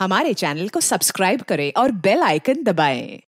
हमारे चैनल को सब्सक्राइब करें और बेल आइकन दबाएं।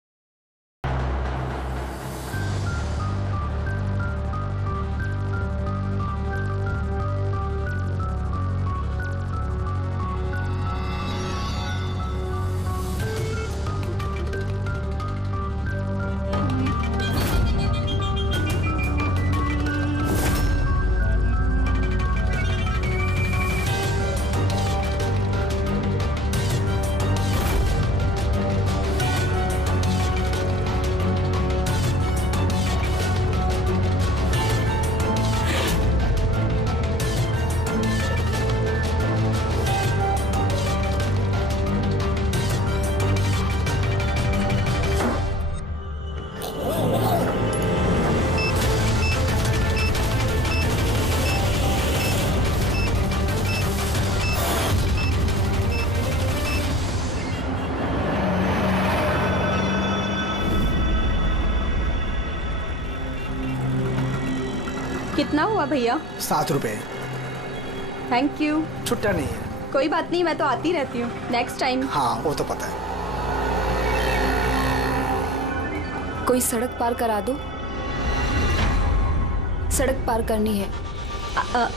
कितना हुआ भैया? 7 रुपए। Thank you. छुट्टा नहीं है। कोई बात नहीं, मैं तो आती रहती हूँ। Next time. हाँ वो तो पता है। कोई सड़क पार करा दो। सड़क पार करनी है।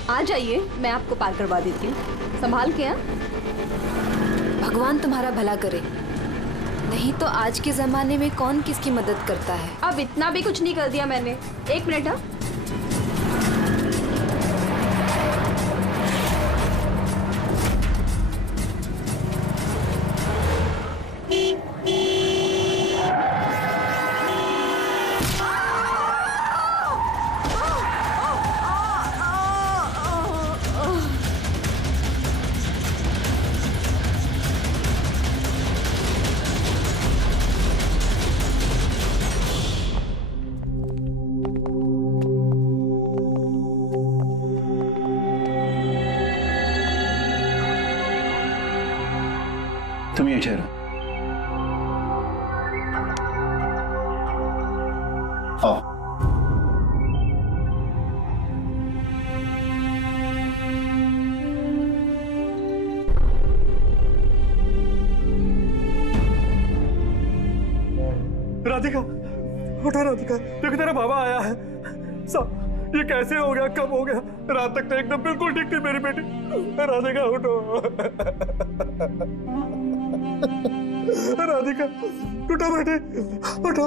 आ जाइए, मैं आपको पार करवा देती हूँ। संभाल के। भगवान तुम्हारा भला करे, नहीं तो आज के जमाने में कौन किसकी मदद करता है। अब इतना भी कुछ नहीं कर दिया मैंने। 1 मिनट। हाँ तुम ये ठहरो। आओ। राधिका, उठो राधिका, क्योंकि तेरा बाबा आया है। सब ये कैसे हो गया, कब हो गया? रात तक तो एकदम बिल्कुल ठीक थी मेरी बेटी। राधिका उठो। राधिका उठो बेटे, उठो।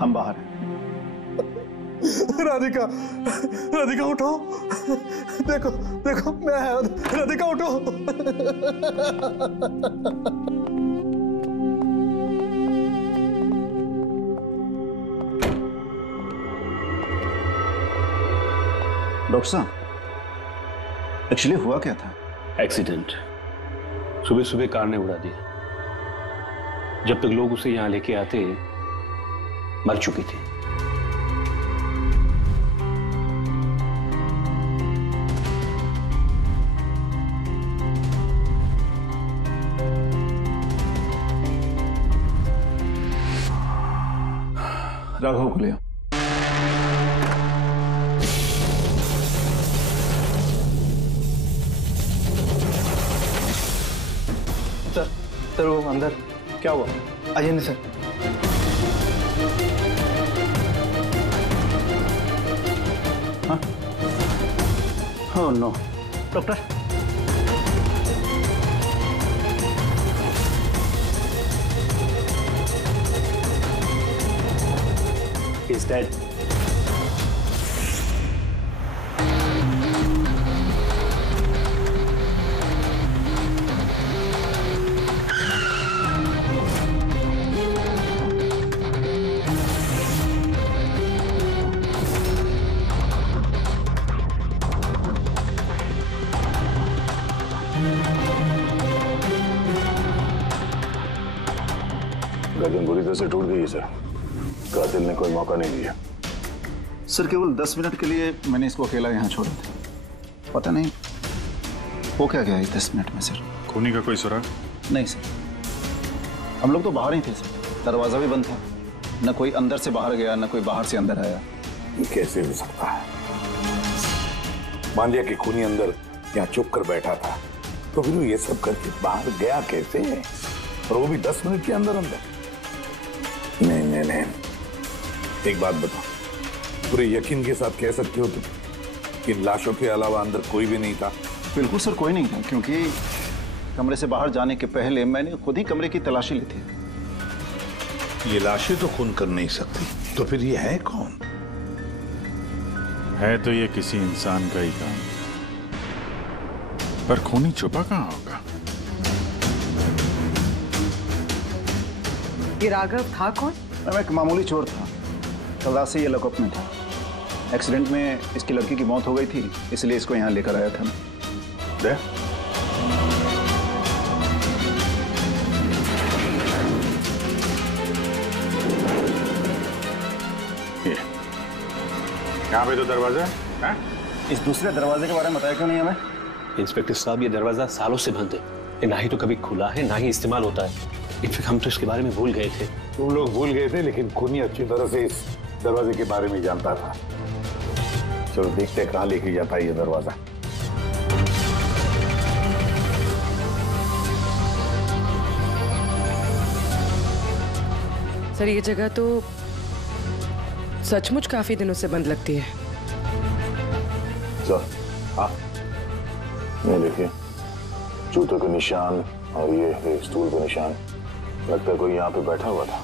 हम बाहर हैं। राधिका, राधिका उठो। देखो देखो मैं है। राधिका उठो। डॉक्टर साहब, एक्चुअली हुआ क्या था? एक्सीडेंट। सुबह सुबह कार ने उड़ा दिया। जब तक लोग उसे यहां लेके आते मर चुकी थी। राघव को ले आओ। सर वो अंदर। क्या हुआ? आइए नहीं सर। हाँ? Oh no. Doctor, He's dead. गर्दन बुरी तरह से टूट गई है सर। कातिल ने कोई मौका नहीं दिया। सर केवल 10 मिनट के लिए मैंने इसको अकेला यहाँ छोड़ा था। पता नहीं वो क्या गया इस 10 मिनट में सर। खूनी का कोई सुराग? नहीं सर, हम लोग तो बाहर ही थे सर। दरवाजा भी बंद था। न कोई अंदर से बाहर गया, न कोई बाहर से अंदर आया। ये कैसे हो सकता है? मान लिया कि खूनी अंदर यहाँ चुप कर बैठा था, तो फिर वो ये सब करके बाहर गया कैसे, और वो भी 10 मिनट के अंदर अंदर? नहीं नहीं नहीं, एक बात बताओ, पूरे यकीन के साथ कह सकते हो तुम कि लाशों के अलावा अंदर कोई भी नहीं था? बिल्कुल सर, कोई नहीं था, क्योंकि कमरे से बाहर जाने के पहले मैंने खुद ही कमरे की तलाशी ली थी। ये लाशें तो खून कर नहीं सकती, तो फिर ये है कौन? है तो ये किसी इंसान का ही काम, पर खूनी छुपा कहाँ होगा? ये राघव था कौन? मैं एक मामूली चोर था, कल रात से ये लॉकअप में था। एक्सीडेंट में इसकी लड़की की मौत हो गई थी, इसलिए इसको यहाँ लेकर आया था। दे? यहाँ पे तो दरवाजा है? इस दूसरे दरवाजे के बारे में बताया क्यों नहीं हमें? इंस्पेक्टर साहब, ये दरवाजा सालों से बंद है, ये ना ही तो कभी खुला है ना ही इस्तेमाल होता है। इनफैक्ट हम तो इसके बारे में भूल गए थे। तुम लोग भूल गए थे, लेकिन खूनी अच्छी तरह से इस दरवाजे के बारे में जानता था। चलो देखते हैं कहाँ लेके जाता है ये दरवाजा। सर, ये जगह तो सचमुच काफी दिनों से बंद लगती है। सर, हाँ, ये देखिए, जूतों के निशान और ये स्टूल के निशान, लगता है कोई यहाँ पे बैठा हुआ था।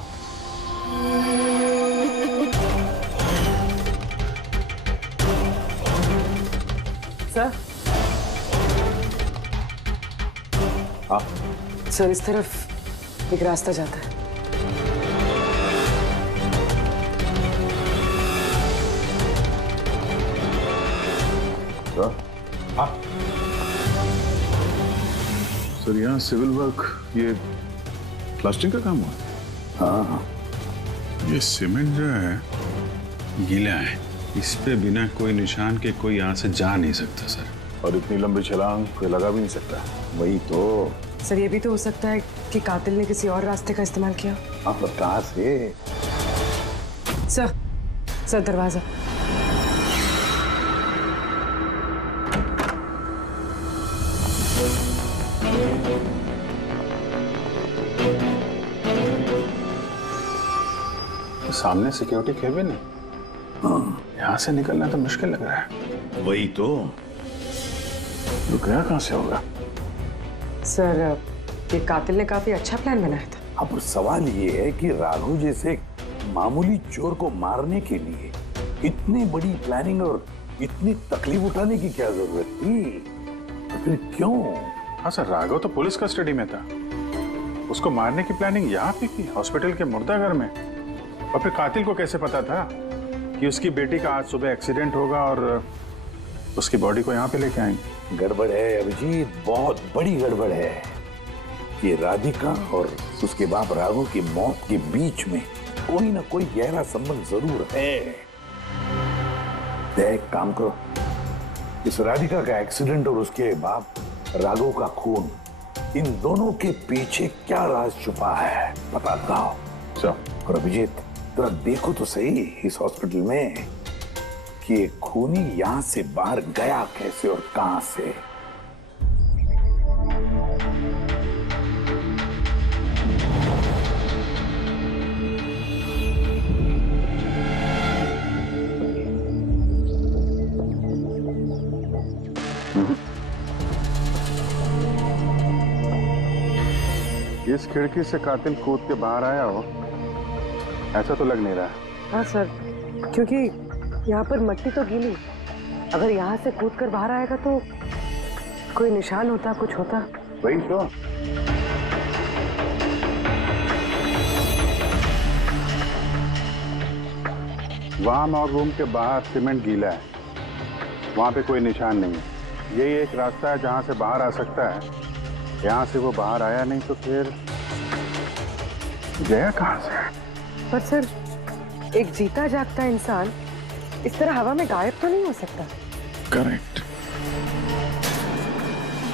सर, हाँ, सर इस तरफ एक रास्ता जाता है। हाँ, सर यहाँ सिविल वर्क, ये प्लास्टिक का काम हुआ? हाँ, हाँ। ये सीमेंट जो है गीला है, इस पे बिना कोई निशान के कोई यहाँ से जा नहीं सकता सर। और इतनी लंबी छलांग कोई लगा भी नहीं सकता। वही तो। सर, ये भी तो हो सकता है कि कातिल ने किसी और रास्ते का इस्तेमाल किया। हाँ, पर कहाँ से? सर दरवाजा। सामने सिक्योरिटी केबिन है, यहाँ से निकलना तो मुश्किल लग रहा है। वही तो गया कहाँ से होगा? सर, ये कातिल ने काफी अच्छा प्लान बनाया था। अब सवाल ये है कि राघव जैसे एक मामूली चोर को मारने के लिए इतनी बड़ी प्लानिंग और इतनी तकलीफ उठाने की क्या जरूरत थी? तो फिर क्यों? हाँ सर, राघव तो पुलिस कस्टडी में था, उसको मारने की प्लानिंग यहाँ पे की, हॉस्पिटल के मुर्दाघर में। और फिर कातिल को कैसे पता था कि उसकी बेटी का आज सुबह एक्सीडेंट होगा और उसकी बॉडी को यहाँ पे लेके आएंगे? गड़बड़ है अभिजीत, बहुत बड़ी गड़बड़ है। ये राधिका और उसके बाप राघव की मौत के बीच में कोई ना कोई गहरा संबंध जरूर है। एक काम करो, इस राधिका का एक्सीडेंट और उसके बाप राघव का खून, इन दोनों के पीछे क्या राज छुपा है पता लगाओ। और अभिजीत, जरा देखो तो सही इस हॉस्पिटल में कि ये खूनी यहां से बाहर गया कैसे और कहां से। इस खिड़की से कातिल कूद के बाहर आया हो, ऐसा तो लग नहीं रहा। हाँ सर, क्योंकि यहाँ पर मट्टी तो गीली, अगर यहाँ से कूद कर बाहर आएगा तो कोई निशान होता, कुछ होता। वही तो। वहां मॉर्ग रूम के बाहर सीमेंट गीला है, वहां पे कोई निशान नहीं है। यही एक रास्ता है जहां से बाहर आ सकता है। यहाँ से वो बाहर आया नहीं तो फिर गया कहां से? पर सर, एक जीता जागता इंसान इस तरह हवा में गायब तो नहीं हो सकता। करेक्ट,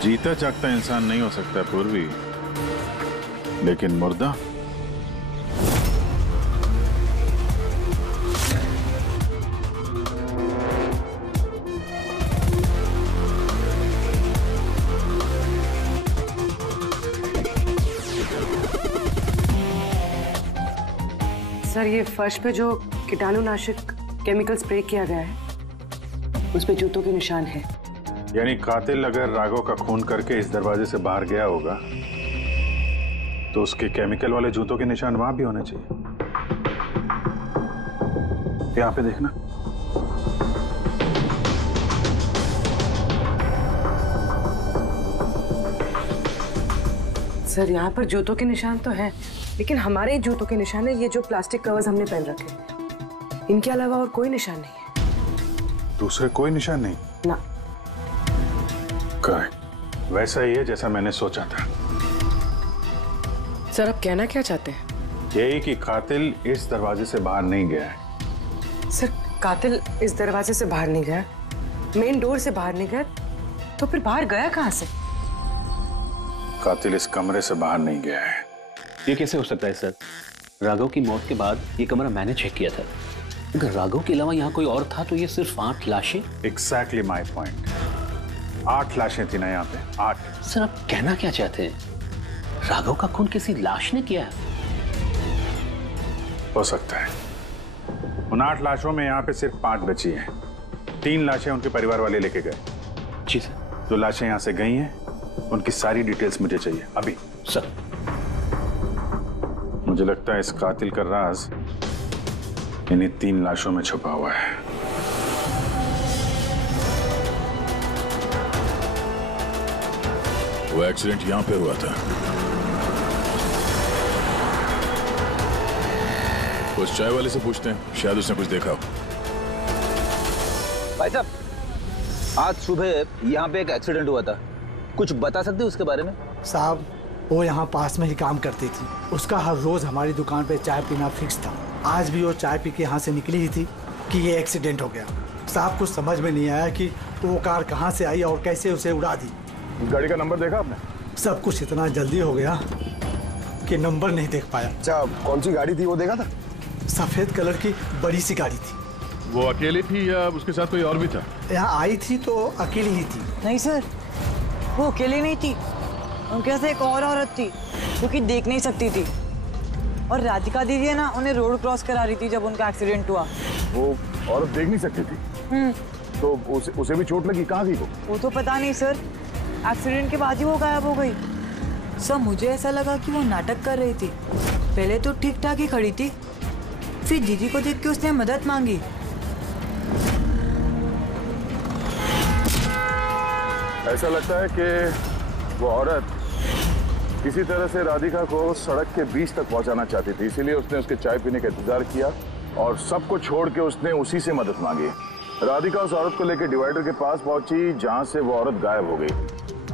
जीता जागता इंसान नहीं हो सकता पूर्वी, लेकिन मुर्दा सर ये फर्श पे जो कीटाणुनाशक केमिकल स्प्रे किया गया है उस पे जूतों के निशान है। यानी कातिल अगर राघव का खून करके इस दरवाजे से बाहर गया होगा तो उसके केमिकल वाले जूतों के निशान वहां भी होने चाहिए। यहाँ पे देखना। सर यहाँ पर जूतों के निशान तो हैं, लेकिन हमारे जूतों के निशान है ये जो प्लास्टिक कवर्स हमने पहन रखे हैं। इनके अलावा और कोई निशान नहीं है। दूसरे कोई निशान नहीं ना। करेक्ट, वैसा ही है जैसा मैंने सोचा था। सर आप कहना क्या चाहते हैं? यही कि कातिल इस दरवाजे से बाहर नहीं गया है। सर कातिल इस दरवाजे से बाहर नहीं गया, मेन डोर से बाहर नहीं गया, तो फिर बाहर गया कहाँ से? कातिल इस कमरे से बाहर नहीं गया है। ये कैसे हो सकता है सर? राघव की मौत के बाद ये कमरा मैंने चेक किया था। अगर राघव के अलावा यहाँ कोई और था तो ये सिर्फ 8 लाशें। Exactly my point. 8 लाशें थी ना यहाँ पे, 8। सर आप कहना क्या चाहते हैं? राघव का खून किसी लाश ने किया? हो सकता है। उन 8 लाशों में यहाँ पे सिर्फ 5 बची हैं। 3 लाशें उनके परिवार वाले लेके गए। जी सर। जो लाशें यहाँ से गई हैं उनकी सारी डिटेल्स मुझे चाहिए अभी। सर मुझे लगता है इस कातिल का राज इन्हीं 3 लाशों में छुपा हुआ है। वो एक्सीडेंट यहाँ पे हुआ था। उस चाय वाले से पूछते हैं, शायद उसने कुछ देखा हो। भाई साहब, आज सुबह यहाँ पे एक एक्सीडेंट हुआ था, कुछ बता सकते हो उसके बारे में? साहब वो यहाँ पास में ही काम करती थी। उसका हर रोज हमारी दुकान पे चाय पीना फिक्स था। आज भी वो चाय पी के यहाँ से निकली ही थी कि ये एक्सीडेंट हो गया। साहब कुछ समझ में नहीं आया कि वो कार कहाँ से आई और कैसे उसे उड़ा दी। गाड़ी का नंबर देखा आपने? सब कुछ इतना जल्दी हो गया कि नंबर नहीं देख पाया। अच्छा, कौन सी गाड़ी थी वो देखा था? सफेद कलर की बड़ी सी गाड़ी थी। वो अकेली थी या उसके साथ कोई और भी था? यहाँ आई थी तो अकेली ही थी। नहीं सर, वो अकेली नहीं थी, उनके साथ एक और औरत थी जो कि देख नहीं सकती थी। और राधिका दीदी है ना, उन्हें रोड क्रॉस करा रही थी जब उनका एक्सीडेंट हुआ। वो औरत देख नहीं सकती थी? तो उसे भी चोट लगी? कहाँ थी वो तो पता नहीं सर, एक्सीडेंट के बाद ही वो गायब हो गई। सर मुझे ऐसा लगा कि वो नाटक कर रही थी। पहले तो ठीक ठाक ही खड़ी थी, फिर दीदी को देख के उसने मदद मांगी। ऐसा लगता है कि वो औरत किसी तरह से राधिका को सड़क के बीच तक पहुंचाना चाहती थी, इसीलिए उसने उसके चाय पीने का इंतजार किया और सबको छोड़ के उसने उसी से मदद मांगी। राधिका उस औरत को लेकर डिवाइडर के पास पहुंची जहां से वो औरत गायब हो गई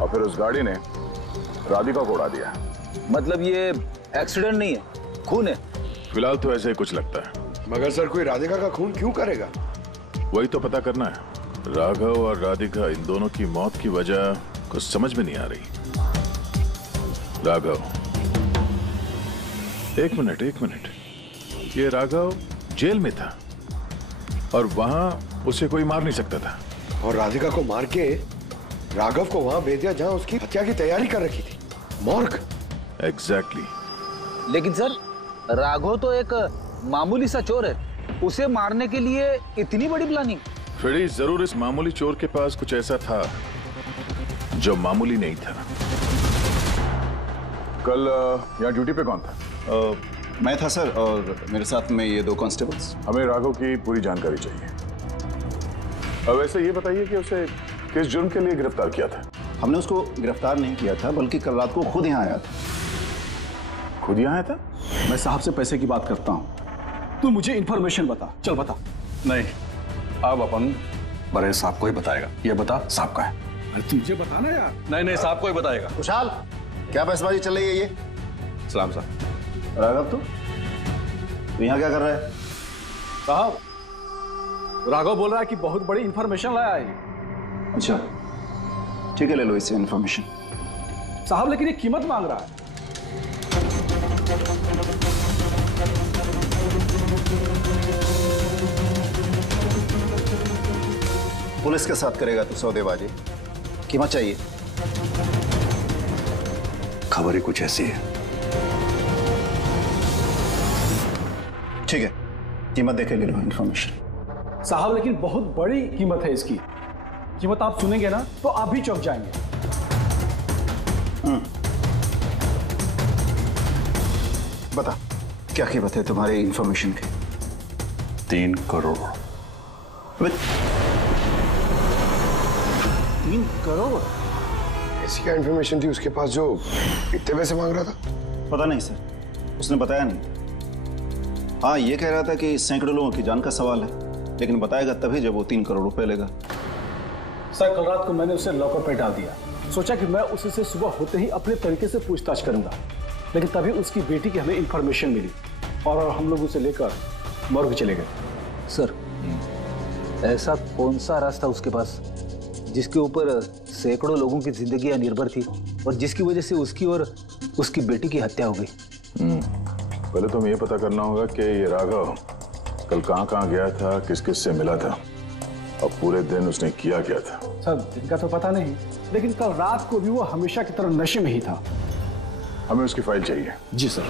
और फिर उस गाड़ी ने राधिका को उड़ा दिया। मतलब ये एक्सीडेंट नहीं है, खून है? फिलहाल तो ऐसे ही कुछ लगता है। मगर सर कोई राधिका का खून क्यों करेगा? वही तो पता करना है। राघव और राधिका, इन दोनों की मौत की वजह कुछ समझ में नहीं आ रही। राघव, एक मिनट, ये राघव जेल में था और वहां उसे कोई मार नहीं सकता था, और राधिका को मार के राघव को वहां भेज दिया जहां उसकी हत्या की तैयारी कर रखी थी, मॉर्ग। एग्जैक्टली। लेकिन सर राघव तो एक मामूली सा चोर है, उसे मारने के लिए इतनी बड़ी प्लानिंग? फ्रेडी, जरूर इस मामूली चोर के पास कुछ ऐसा था जो मामूली नहीं था। कल यहाँ ड्यूटी पे कौन था? मैं था सर, और मेरे साथ में ये 2 कांस्टेबल्स। हमें राघव की पूरी जानकारी चाहिए। वैसे ये बताइए कि उसे किस जुर्म के लिए गिरफ्तार किया था? हमने उसको गिरफ्तार नहीं किया था, बल्कि कल रात को खुद यहाँ आया था। खुद यहाँ आया था? मैं साहब से पैसे की बात करता हूँ, तू मुझे इंफॉर्मेशन बता। चल बता। नहीं, अब अपन बड़े साहब को ही बताएगा। ये बता साहब का है। अरे तुझे बताना यार। नहीं, साहब को ही बताएगा। खुशहाल, क्या बहसबाजी चल रही है ये? सलाम साहब। राघव तू यहाँ क्या कर रहा है? साहब, राघव बोल रहा है कि बहुत बड़ी इंफॉर्मेशन लाया है। अच्छा ठीक है, ले लो इससे इंफॉर्मेशन। साहब लेकिन ये कीमत मांग रहा है। पुलिस के साथ करेगा तू सौदेबाजी? कीमत चाहिए? खबर ही कुछ ऐसी है। ठीक है, कीमत देके गिरो इन्फॉर्मेशन। साहब लेकिन बहुत बड़ी कीमत है इसकी। कीमत आप सुनेंगे ना तो आप भी चौंक जाएंगे। बता, क्या कीमत है तुम्हारी इन्फॉर्मेशन की? 3 करोड़। 3 करोड़? ऐसी क्या इन्फॉर्मेशन थी उसके पास जो इतने पैसे मांग रहा था? पता नहीं सर, उसने बताया नहीं। हाँ, ये कह रहा था कि सैकड़ों लोगों की जान का सवाल है, लेकिन बताएगा तभी जब वो 3 करोड़ रुपए लेगा। सर, कल रात को मैंने उसे लॉकर पे डाल दिया। सोचा कि मैं उसी से सुबह होते ही अपने तरीके से पूछताछ करूंगा, लेकिन तभी उसकी बेटी की हमें इंफॉर्मेशन मिली और हम लोग उसे लेकर मॉर्ग चले गए। सर, ऐसा कौन सा रास्ता उसके पास जिसके ऊपर सैकड़ों लोगों की जिंदगियां निर्भर थी और जिसकी वजह से उसकी और उसकी बेटी की हत्या हो गई? पहले तो हमें ये पता करना होगा कि ये राघव कल कहाँ गया था, किस किस से मिला था और पूरे दिन उसने किया क्या था। सर, दिन का तो पता नहीं, लेकिन कल रात को भी वो हमेशा की तरह नशे में ही था। हमें उसकी फाइल चाहिए। जी सर।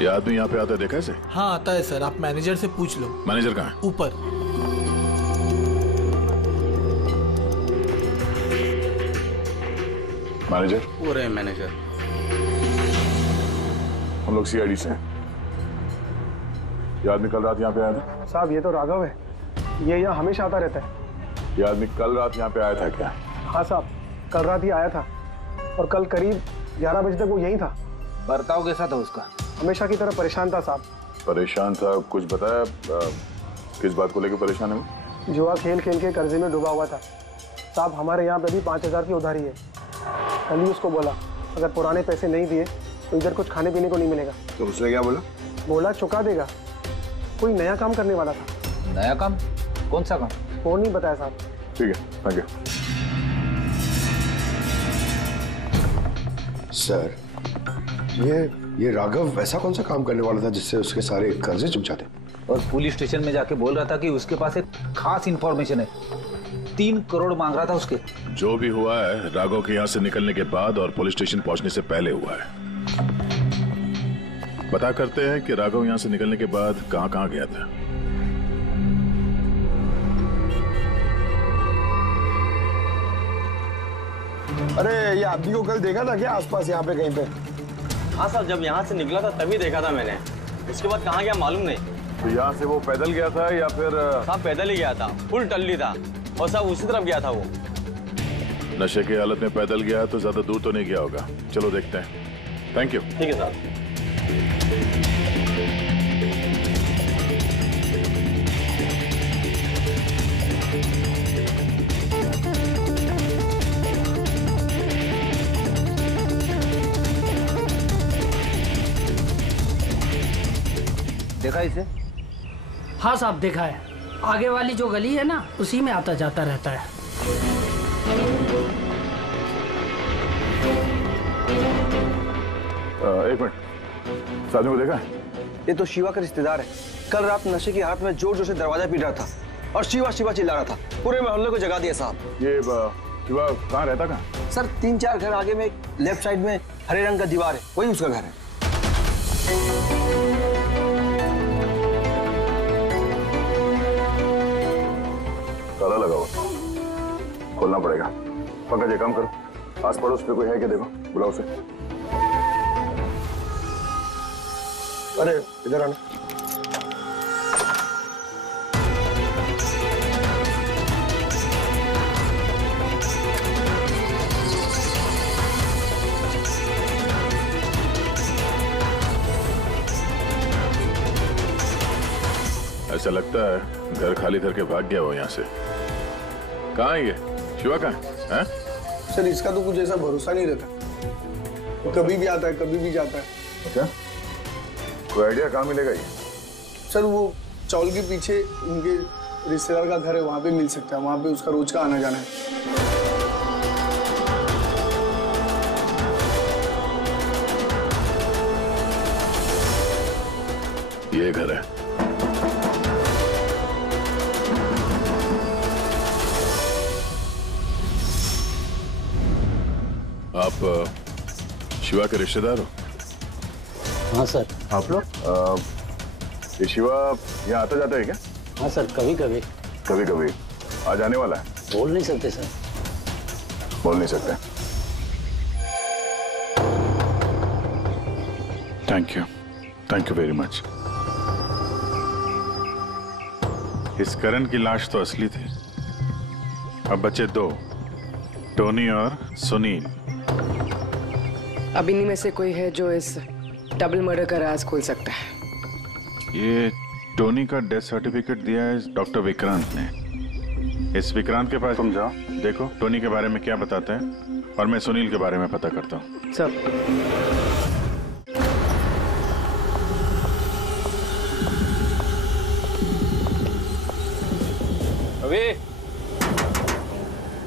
ये आदमी यहाँ पे आता है, देखा है इसे? हाँ, आता है सर, आप मैनेजर से पूछ लो। मैनेजर कहाँ है? ऊपर। मैनेजर? वो रहे मैनेजर। हम लोग सीआईडी से हैं। ये आदमी कल रात यहाँ पे आया था? साहब, ये तो राघव है, ये यहाँ हमेशा आता रहता है। ये आदमी कल रात यहाँ पे आया था क्या? हाँ साहब, कल रात ही आया था और कल करीब 11 बजे तक वो यहीं था। बर्ताव कैसा था उसका? हमेशा की तरह परेशान था साहब। परेशान था? कुछ बताया किस बात को लेकर परेशान है वो? जुआ खेल खेल के कर्जे में डूबा हुआ था साहब। हमारे यहाँ पे भी 5000 की उधारी है। कल ही उसको बोला अगर पुराने पैसे नहीं दिए तो इधर कुछ खाने पीने को नहीं मिलेगा। तो उसने क्या बोला? बोला चुका देगा। कोई नया काम करने वाला था। नया काम? कौन सा काम? वो नहीं बताया साहब। ठीक है, थैंक यू। सर, ये राघव ऐसा कौन सा काम करने वाला था जिससे उसके सारे कर्जे चुक जाते? और पुलिस स्टेशन में जाके बोल रहा था कि उसके पास एक खास इंफॉर्मेशन है। 3 करोड़ मांग रहा था उसके। जो भी हुआ है राघव के यहाँ से निकलने के बाद और पुलिस स्टेशन पहुंचने से पहले हुआ है। पता करते हैं कि राघव यहाँ से निकलने के बाद कहाँ गया था। अरे, ये आदमी को कल देखा था क्या आसपास यहाँ पे कहीं पे? हाँ सर, जब यहाँ से निकला था तभी देखा था मैंने। इसके बाद कहाँ गया मालूम नहीं। तो यहाँ से वो पैदल गया था या फिर? साहब, पैदल ही गया था, फुल टल्ली था और सब उसी तरफ गया था वो। नशे की हालत में पैदल गया तो ज्यादा दूर तो नहीं गया होगा। चलो देखते हैं। Thank you. ठीक है साहब। देखा इसे? हाँ साहब, देखा है। आगे वाली जो गली है ना, उसी में आता जाता रहता है। एक मिनट, साधु को देखा? ये तो शिवा का रिश्तेदार है। कल रात नशे की हालत में जोर जोर से दरवाजा पीट रहा था और शिवा शिवा चिल्ला रहा था। पूरे मोहल्ले को जगा दिया साहब। ये शिवा कहाँ रहता? कहाँ सर? 3-4 घर आगे में लेफ्ट साइड में हरे रंग का दीवार है, वही उसका घर है। ताला लगा हुआ, खोलना पड़ेगा। पंकज, ये काम करो, आस पड़ोस पे कोई है क्या देखो, बुलाओ उसे। अरे इधर आना। ऐसा लगता है घर खाली करके भाग गया हो यहाँ से। कहाँ है ये शिवा? कहाँ है? सर, इसका तो कुछ ऐसा भरोसा नहीं रहता। कभी भी आता है, कभी भी जाता है। अच्छा, कोई आइडिया कहाँ मिलेगा ये? सर, वो चौल के पीछे उनके रिश्तेदार का घर है, वहां पे मिल सकता है। वहां पे उसका रोज का आना जाना है। ये घर है। आप शिवा के रिश्तेदार हो? हाँ सर। आप लोग ये शिवा यहाँ आता जाता है क्या? हाँ सर, कभी कभी। कभी कभी आज आने वाला है? बोल नहीं सकते सर। बोल नहीं सकते। Thank you very much. इस करण की लाश तो असली थी। अब बचे दो, टोनी और सुनील। अब इन्हीं में से कोई है जो इस डबल मर्डर का राज खोल सकता है। ये टोनी का डेथ सर्टिफिकेट दिया है डॉक्टर विक्रांत ने। इस विक्रांत के पास तुम जाओ, देखो टोनी के बारे में क्या बताते हैं, और मैं सुनील के बारे में पता करता हूँ। सब रवि,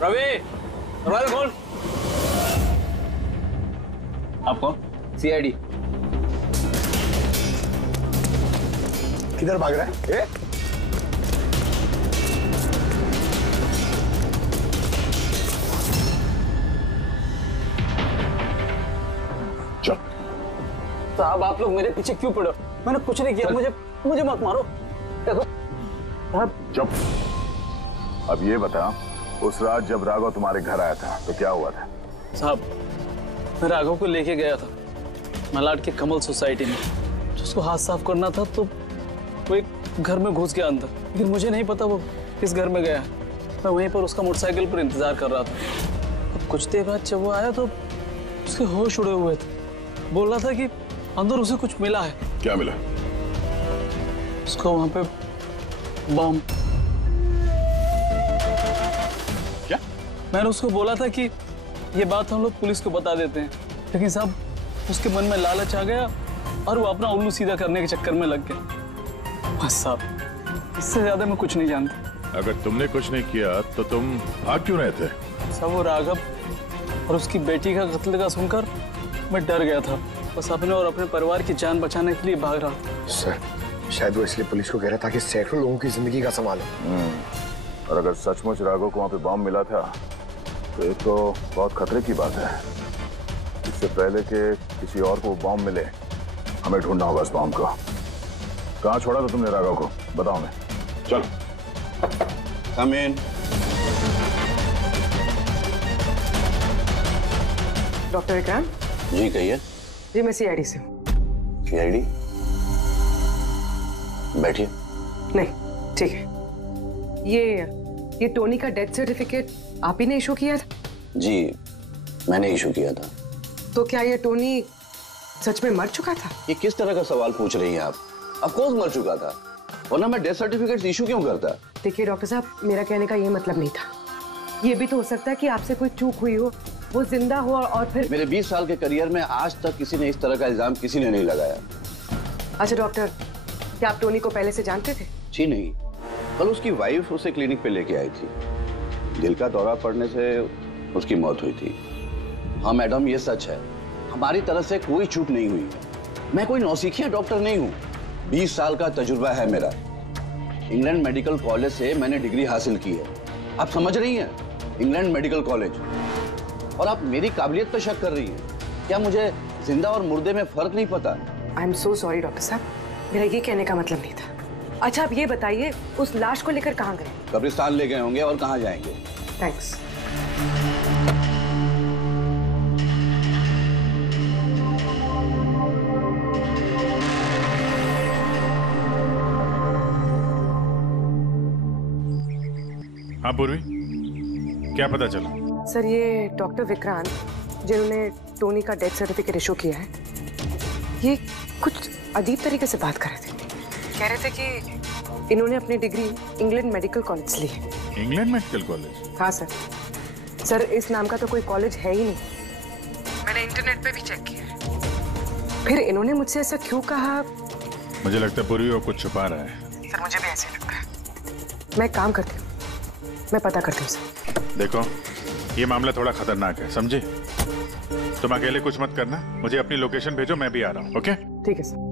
रवि, दरवाजा खोल। आप कौन? सीआईडी। किधर भाग रहा है? साहब आप लोग मेरे पीछे क्यों पड़े? मैंने कुछ नहीं किया, मुझे मत मारो। देखो चुप। अब ये बता, उस रात जब राघव तुम्हारे घर आया था तो क्या हुआ था? साहब मैं राघव को लेके गया था मलाड के कमल सोसाइटी में। उसको हाथ साफ करना था तो वो एक घर में घुस गया अंदर, लेकिन मुझे नहीं पता वो किस घर में गया। मैं वहीं पर उसका मोटरसाइकिल पर इंतजार कर रहा था। अब कुछ देर बाद जब वो आया तो उसके होश उड़े हुए थे। बोल रहा था कि अंदर उसे कुछ मिला है। क्या मिला? उसको वहां पे बम। क्या? मैंने उसको बोला था कि ये बात हम लोग पुलिस को बता देते हैं, लेकिन साहब उसके मन में लालच आ गया और वो अपना उल्लू सीधा करने के चक्कर में लग गया। बस साहब, इससे ज्यादा मैं कुछ नहीं जानता। अगर तुमने कुछ नहीं किया तो तुम भाग क्यों रहे थे? साहब वो राघव और उसकी बेटी का कत्ल का सुनकर मैं डर गया था। बस अपने और अपने परिवार की जान बचाने के लिए भाग रहा था। सर शायद वो इसलिए पुलिस को कह रहा था कि सैकड़ों लोगों की जिंदगी का सवाल है। और अगर सचमुच राघव को वहां पे बॉम्ब मिला था तो ये तो बहुत खतरे की बात है। इससे पहले कि किसी और को बॉम्ब मिले, हमें ढूंढना होगा इस बॉम्ब को। कहाँ छोड़ा था तुमने राघव को? बताओ हमें। चलो। कम इन। डॉक्टर विक्रांत। जी कहिए। जी मैं सीआईडी से हूँ। सीआईडी? बैठिए। नहीं ठीक है। ये टोनी का डेथ सर्टिफिकेट आप ही ने इशू किया था? जी मैंने इशू किया था। तो क्या ये टोनी सच में मर चुका था? ये किस तरह का सवाल पूछ रही हैं आप? ऑफ कोर्स मर चुका था, वरना मैं डेथ सर्टिफिकेट इशू क्यों करता? देखिए डॉक्टर साहब, मेरा कहने का ये मतलब नहीं था। ये भी तो हो सकता है कि आपसे कोई चूक हुई हो, वो जिंदा हो और फिर। मेरे 20 साल के करियर में आज तक किसी ने इस तरह का इल्जाम किसी ने नहीं लगाया। अच्छा डॉक्टर, क्या आप टोनी को पहले से जानते थे? जी नहीं, कल उसकी वाइफ उसे क्लिनिक पे लेके आई थी। दिल का दौरा पड़ने से उसकी मौत हुई थी। हाँ मैडम, ये सच है, हमारी तरफ से कोई चूक नहीं हुई। मैं कोई नौसिखिया डॉक्टर नहीं हूँ। 20 साल का तजुर्बा है मेरा। इंग्लैंड मेडिकल कॉलेज से मैंने डिग्री हासिल की है। आप समझ रही हैं? England medical college. और आप मेरी काबिलियत पर शक कर रही हैं। क्या मुझे जिंदा और मुर्दे में फर्क नहीं पता? I am so sorry doctor साहब, मेरा ये कहने का मतलब नहीं था। अच्छा आप ये बताइए, उस लाश को लेकर कहाँ गए? कब्रिस्तान ले गए होंगे, और कहाँ जाएंगे? थैंक्स। हाँ पूर्वी, क्या पता चला? सर ये डॉक्टर विक्रांत जिन्होंने टोनी का डेथ सर्टिफिकेट इशू किया है, ये कुछ अजीब तरीके से बात कर रहे थे। कह रहे थे कि इन्होंने अपनी डिग्री इंग्लैंड मेडिकल कॉलेज से ली है। England medical college? हाँ सर। सर इस नाम का तो कोई कॉलेज है ही नहीं। मैंने इंटरनेट पे भी चेक किया है। फिर इन्होंने मुझसे ऐसा क्यों कहा? मुझे लगता है पूर्वी वो कुछ छुपा रहा है। सर मुझे भी ऐसे लगता है। मैं काम करती हूँ, मैं पता करती हूँ सर। देखो ये मामला थोड़ा खतरनाक है, समझे? तुम अकेले कुछ मत करना, मुझे अपनी लोकेशन भेजो, मैं भी आ रहा हूँ। ओके? ठीक है सर।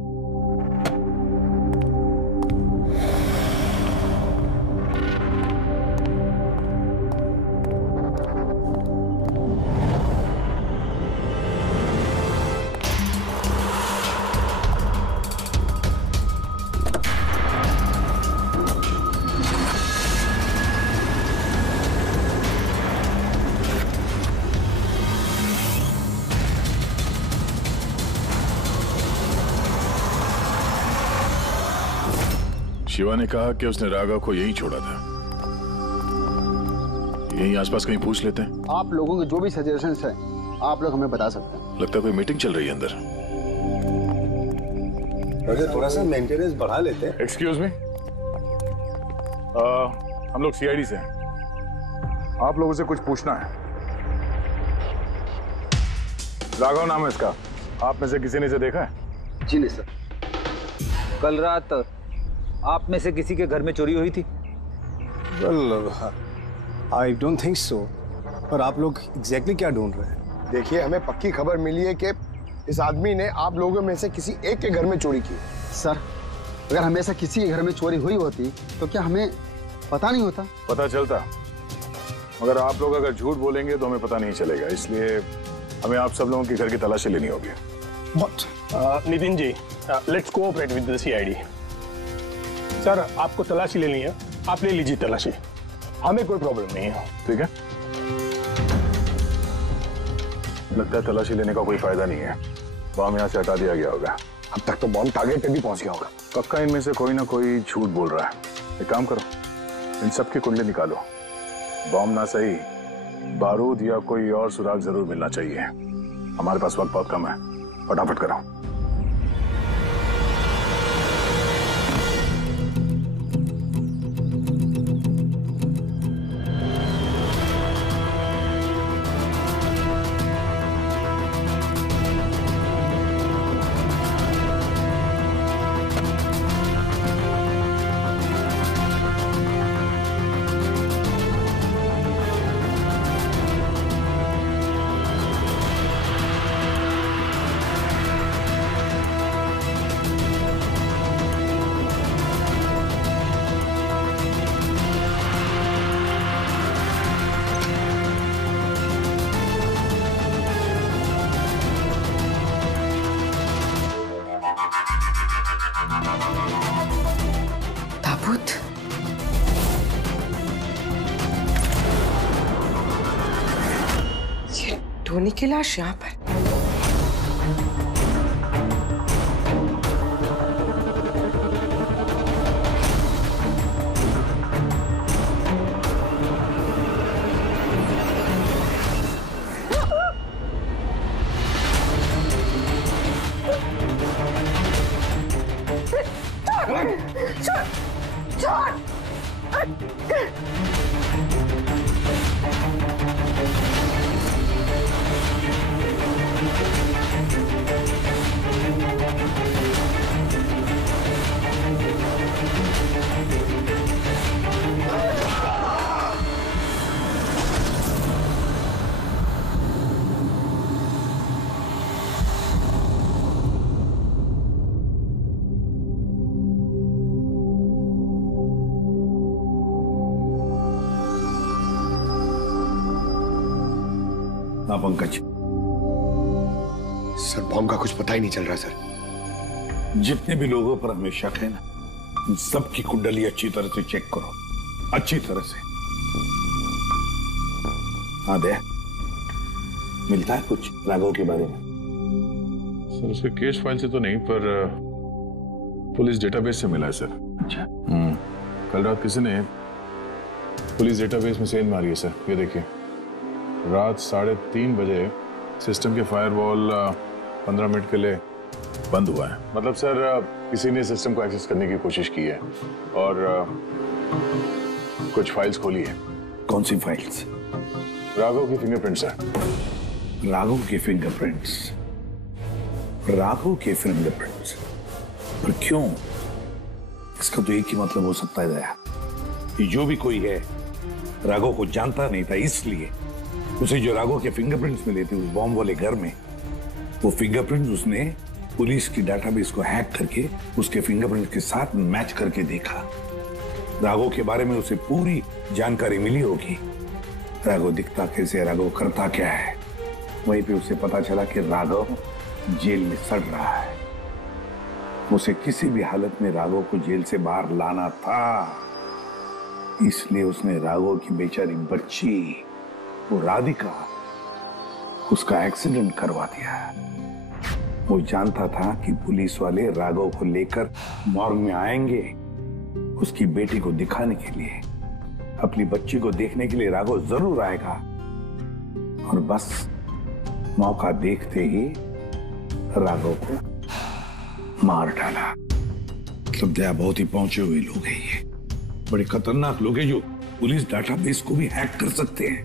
शिवा ने कहा कि उसने राघव को यहीं छोड़ा था। यहीं आसपास कहीं पूछ लेते हैं। आप लोगों के जो भी सजेशंस हैं आप लोग हमें बता सकते हैं। लगता है कोई मीटिंग चल रही है अंदर। थोड़ा सा मेंटेनेंस बढ़ा लेते हैं। एक्सक्यूज मी, हम लोग सीआईडी से हैं। आप लोगों से कुछ पूछना है। राघव नाम है इसका। आप में से किसी ने इसे देखा है? जी नहीं सर। कल रात आप में से किसी के घर में चोरी हुई थी? Well, I don't think so. पर आप लोग एग्जैक्टली क्या ढूंढ रहे हैं? देखिए, हमें पक्की खबर मिली है कि इस आदमी ने आप लोगों में से किसी एक के घर में चोरी की। सर, अगर हमेशा किसी के घर में चोरी हुई होती तो क्या हमें पता नहीं होता? पता चलता, मगर आप लोग अगर झूठ बोलेंगे तो हमें पता नहीं चलेगा। इसलिए हमें आप सब लोगों के घर की तलाशी लेनी होगी। Nitin ji, let's cooperate with the CID. Sir, आपको तलाशी लेनी है, आप ले लीजिए तलाशी, हमें कोई प्रॉब्लम नहीं है। ठीक है, लगता है तलाशी लेने का कोई फायदा नहीं है। बॉम्ब यहाँ से हटा दिया गया होगा। अब तक तो बॉम्ब टारगेट पे भी पहुंच गया होगा। पक्का इनमें से कोई ना कोई झूठ बोल रहा है। एक काम करो, इन सब की कुंडली निकालो। बॉम्ब ना सही, बारूद या कोई और सुराग जरूर मिलना चाहिए। हमारे पास वक्त बहुत कम है, फटाफट करो। ताबूत। ये टोनी की लाश यहाँ पर। हाँ पंकज। सर, बॉम्ब का कुछ पता ही नहीं चल रहा सर। जितने भी लोगों पर हमें शक है ना, उन सबकी कुंडली अच्छी तरह से चेक करो, अच्छी तरह से। हाँ दे, मिलता है कुछ राघव के बारे में? सर, उसके केस फाइल से तो नहीं, पर पुलिस डेटाबेस से मिला है सर। अच्छा। कल रात किसी ने पुलिस डेटाबेस में सेंध मारी है सर। ये देखिए, रात 3:30 बजे सिस्टम के फायरवॉल 15 मिनट के लिए बंद हुआ है। मतलब सर, किसी ने सिस्टम को एक्सेस करने की कोशिश की है और कुछ फाइल्स खोली है। कौन सी फाइल्स? राघव की फिंगरप्रिंट्स है। राघव के फिंगरप्रिंट्स? राघव के फिंगरप्रिंट्स? पर क्यों? इसका तो एक ही मतलब हो सकता है दया, कि जो भी कोई है राघव को जानता नहीं था, इसलिए उसे जो राघव के फिंगरप्रिंट्स मिले थे उस बॉम्ब वाले घर में, वो फिंगरप्रिंट्स उसने पुलिस की डाटाबेस को हैक करके उसके फिंगरप्रिंट के साथ मैच करके देखा। राघव के बारे में उसे पूरी जानकारी मिली होगी। राघव दिखता कैसे, राघव करता क्या है। वहीं पे उसे पता चला कि राघव जेल में सड़ रहा है। उसे किसी भी हालत में राघव को जेल से बाहर लाना था, इसलिए उसने राघव की बेचारी बच्ची, वो राधिका, उसका एक्सीडेंट करवा दिया। वो जानता था कि पुलिस वाले राघव को लेकर मॉर्ग में आएंगे, उसकी बेटी को दिखाने के लिए, अपनी बच्ची को देखने के लिए राघव जरूर आएगा। और बस मौका देखते ही राघव को मार डाला। मतलब दया बहुत ही पहुंचे हुए लोग हैं ये, बड़े खतरनाक लोग हैं जो पुलिस डाटाबेस को भी हैक कर सकते हैं।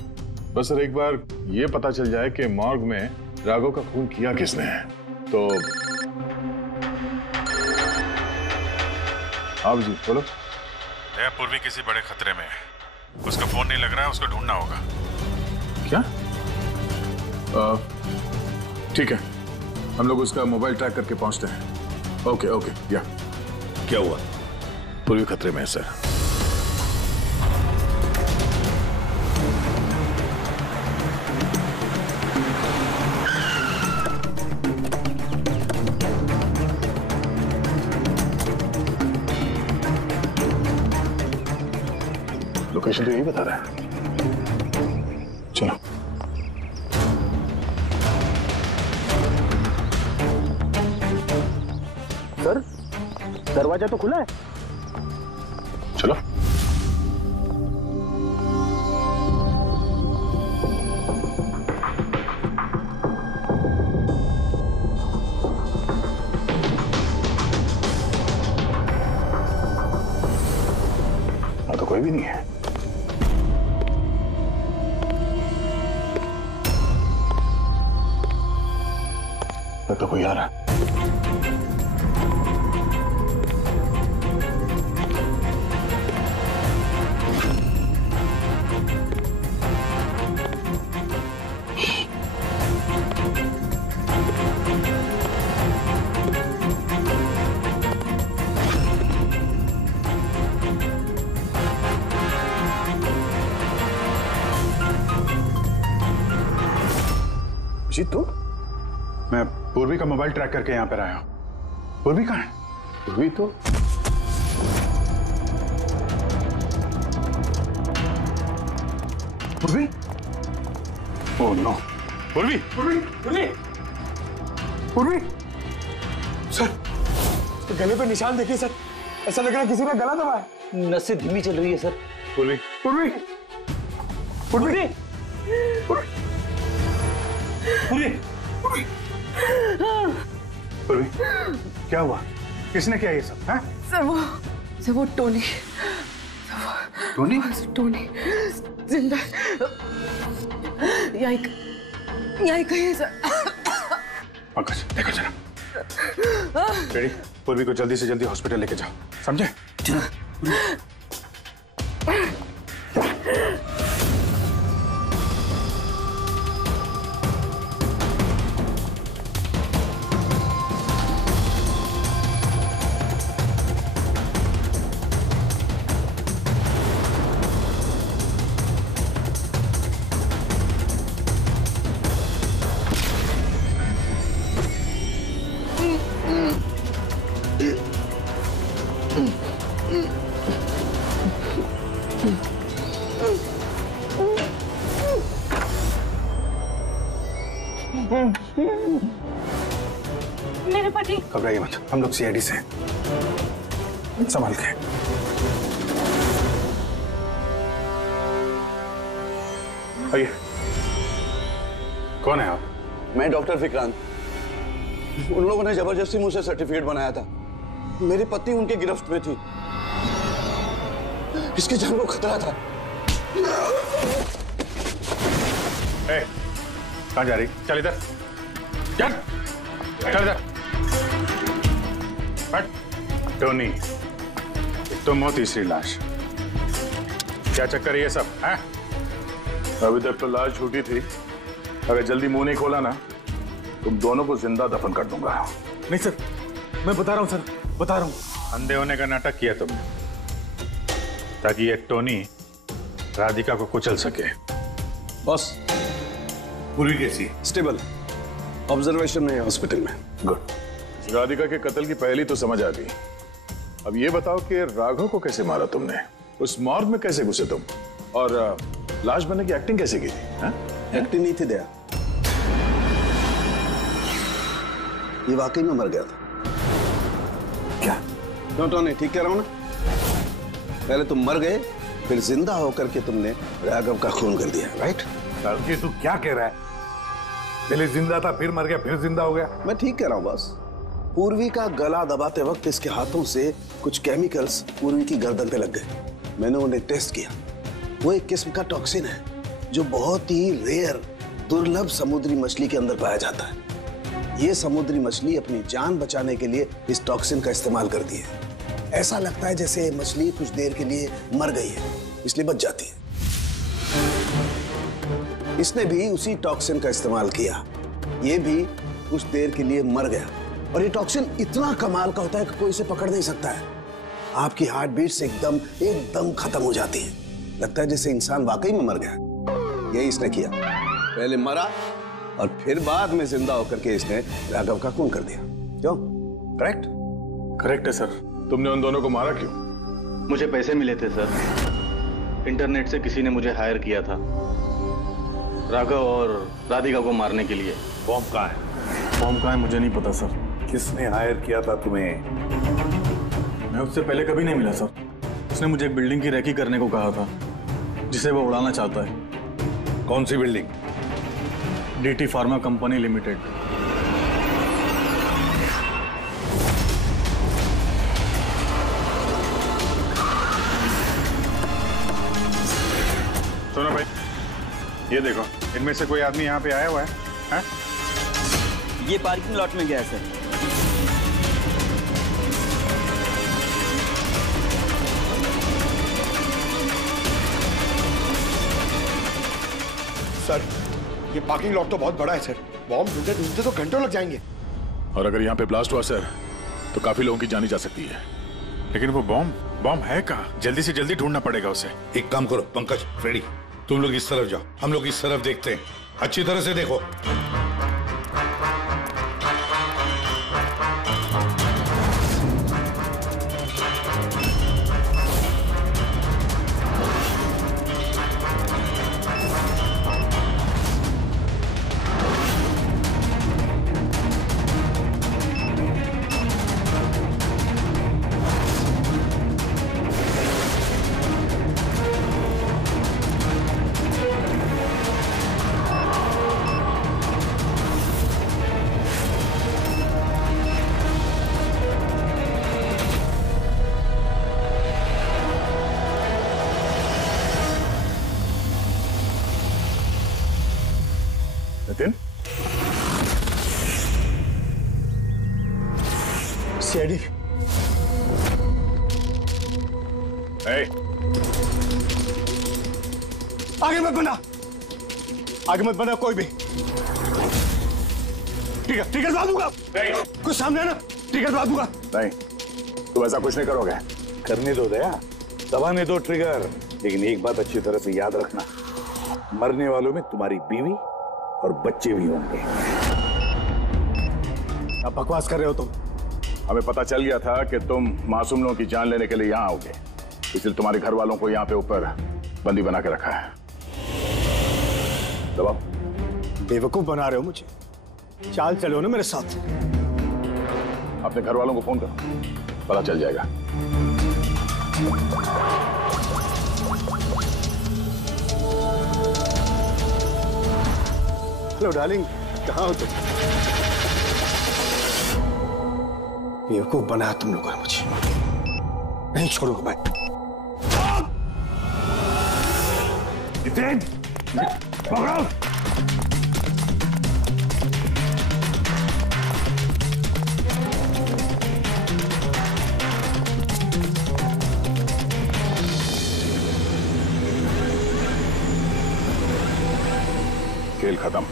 बस सर एक बार ये पता चल जाए कि मॉर्ग में राघव का खून किया किसने है तो। आप जी बोलो। दया पूर्वी किसी बड़े खतरे में है, उसका फोन नहीं लग रहा है, उसको ढूंढना होगा। क्या? ठीक है, हम लोग उसका मोबाइल ट्रैक करके पहुंचते हैं। Okay okay. या क्या हुआ? पूर्वी खतरे में है सर। लोकेशन तो यही बता रहा है। चलो। सर दरवाजा तो खुला है। चलो। हाँ तो कोई भी नहीं है। तो कोई आ रहा है। जी तू? मैं पूर्वी का मोबाइल ट्रैक करके यहां पर आया हूं। पूर्वी कहां है? पूर्वी तो पूर्वी? Oh no. पूर्वी पूर्वी पूर्वी पूर्वी सर, तो गले पे निशान देखिए सर, ऐसा लग रहा है किसी ने गला दबाया। नसें धीमी चल रही है सर। पूर्वी पूर्वी पूर्वी पूर्वी पूर्वी पूर्वी क्या हुआ? किसने किया ये सब? हैं? सर वो टोनी। टोनी? टोनी जिंदा यहीं कहीं है सर। पंकज देखो जरा। रेडी? पूर्वी को जल्दी से जल्दी हॉस्पिटल लेके जाओ, समझे? मेरे पति। घबराइए मत, हम लोग सीआईडी से हैं। संभाल के। आइए। कौन है आप? मैं डॉक्टर विक्रांत। उन लोगों ने जबरदस्ती मुझसे सर्टिफिकेट बनाया था। मेरी पत्नी उनकी गिरफ्त में थी। इसकी जान को खतरा था। कहाँ जा रही? चल इधर। चल इधर। हट। टोनी, तुम हो तीसरी लाश। क्या चक्कर है ये सब? हैं? अभी तक तो लाश छूटी थी। अगर जल्दी मुंह नहीं खोला ना, तुम दोनों को जिंदा दफन कर दूंगा। नहीं सर, मैं बता रहा हूं सर, बता रहा हूं। अंधे होने का नाटक किया तुमने ताकि ये टोनी राधिका को कुचल सके। बॉस, पूरी कैसी? स्टेबल, ऑब्जर्वेशन में, हॉस्पिटल में। गुड। राधिका के कत्ल की पहली तो समझ आ गई। अब ये बताओ कि राघव को कैसे मारा तुमने? उस मॉर्ग में कैसे घुसे तुम? और लाश बनने की एक्टिंग कैसे की थी? एक्टिंग नहीं थी दया, ये वाकई में मर गया था। क्या? क्यों टोनी, ठीक कह रहा हूं ना? पहले तुम मर गए, फिर जिंदा होकर के तुमने राघव का खून कर दिया, राइट? जी तू क्या कह रहा है? पहले जिंदा था, फिर मर गया, फिर जिंदा हो गया। मैं ठीक कह रहा हूँ बस। पूर्वी का गला दबाते वक्त इसके हाथों से कुछ केमिकल्स पूर्वी की गर्दन पे लग गए। मैंने उन्हें टेस्ट किया। वो एक किस्म का टॉक्सिन है जो बहुत ही रेयर, दुर्लभ समुद्री मछली के अंदर पाया जाता है। ये समुद्री मछली अपनी जान बचाने के लिए इस टॉक्सिन का इस्तेमाल करती है। ऐसा लगता है जैसे मछली कुछ देर के लिए मर गई है, इसलिए बच जाती है। इसने भी उसी टॉक्सिन का इस्तेमाल किया। ये भी कुछ देर के लिए मर गया। और ये टॉक्सिन इतना कमाल का होता है कि कोई इसे पकड़ नहीं सकता है। आपकी हार्ट बीट से एकदम खत्म हो जाती है। लगता है जैसे इंसान वाकई में मर गया। यही इसने किया, पहले मरा और फिर बाद में जिंदा होकर के इसने राघव का खून कर दिया। क्यों? करेक्ट? करेक्ट है सर। तुमने उन दोनों को मारा क्यों? मुझे पैसे मिले थे सर। इंटरनेट से किसी ने मुझे हायर किया था राघव और राधिका को मारने के लिए। बॉम्ब कहाँ है? बॉम्ब कहाँ है मुझे नहीं पता सर। किसने हायर किया था तुम्हें? मैं उससे पहले कभी नहीं मिला सर। उसने मुझे एक बिल्डिंग की रेकी करने को कहा था जिसे वो उड़ाना चाहता है। कौन सी building? DT pharma company limited. सुनो भाई, ये देखो, इनमें से कोई आदमी यहाँ पे आया हुआ है? ये पार्किंग लॉट में गया है सर। सर, ये पार्किंग लॉट तो बहुत बड़ा है सर। बॉम्ब ढूंढते ढूंढते तो घंटों लग जाएंगे। और अगर यहाँ पे ब्लास्ट हुआ सर, तो काफी लोगों की जानी जा सकती है। लेकिन वो बॉम्ब है कहाँ? जल्दी से जल्दी ढूंढना पड़ेगा उसे। एक काम करो पंकज, फ्रेडी, तुम लोग इस तरफ जाओ, हम लोग इस तरफ देखते हैं। अच्छी तरह से देखो। नितिन, सीआईडी। आगे मत बढ़ना, आगे मत बढ़ना कोई भी। ट्रिगर दबा दूंगा। कुछ सामने है ना, ट्रिगर दबा दूंगा। नहीं, तुम ऐसा कुछ नहीं करोगे। करने दो दया, दबाने दो ट्रिगर। लेकिन एक बात अच्छी तरह से याद रखना, मरने वालों में तुम्हारी बीवी और बच्चे भी होंगे। अब बकवास कर रहे हो तुम। हमें पता चल गया था कि तुम मासूम लोगों की जान लेने के लिए यहाँ आओगे, इसलिए तुम्हारे घर वालों को यहाँ पे ऊपर बंदी बना के रखा है। दबाओ। बेवकूफ बना रहे हो मुझे। चाल चलो ना मेरे साथ। अपने घर वालों को फोन करो, पता चल जाएगा। हेलो डार्लिंग, कहाँ हो तुम? बेवकूफ बनाया तुम लोगों ने मुझे। नहीं छोड़ूंगा मैं। नितिन, पकड़ो। खेल खत्म।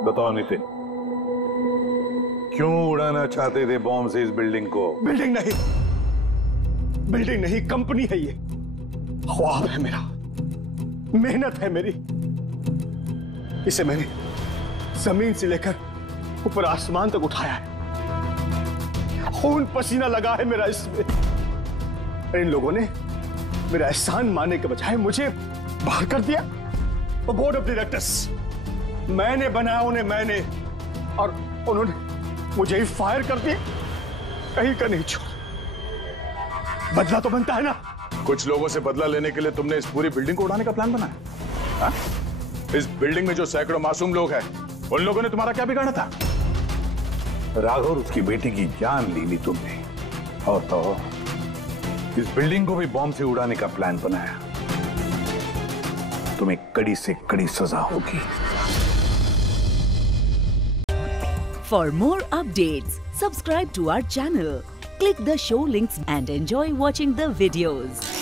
बताओ नितिन, क्यों उड़ाना चाहते थे बॉम्ब से इस बिल्डिंग को? बिल्डिंग नहीं, कंपनी है ये। ख्वाब है मेरा, मेहनत है मेरी। इसे मैंने जमीन से लेकर ऊपर आसमान तक उठाया है। खून पसीना लगा है मेरा इसमें। इन लोगों ने मेरा एहसान मानने के बजाय मुझे बाहर कर दिया। और बोर्ड ऑफ डायरेक्टर्स मैंने बनाया उन्हें, मैंने, और उन्होंने मुझे ही फायर कर दी, कहीं का नहीं छोड़। बदला तो बनता है ना। कुछ लोगों से बदला लेने के लिए तुमने इस पूरी बिल्डिंग को उड़ाने का प्लान बनाया? हाँ? इस बिल्डिंग में जो सैकड़ों मासूम लोग हैं, उन लोगों ने तुम्हारा क्या बिगाड़ा था? राघव और उसकी बेटी की जान ले ली तुमने, और तो इस बिल्डिंग को भी बॉम्ब से उड़ाने का प्लान बनाया। तुम्हें कड़ी से कड़ी सजा होगी। For more updates, subscribe to our channel, click the show links and enjoy watching the videos.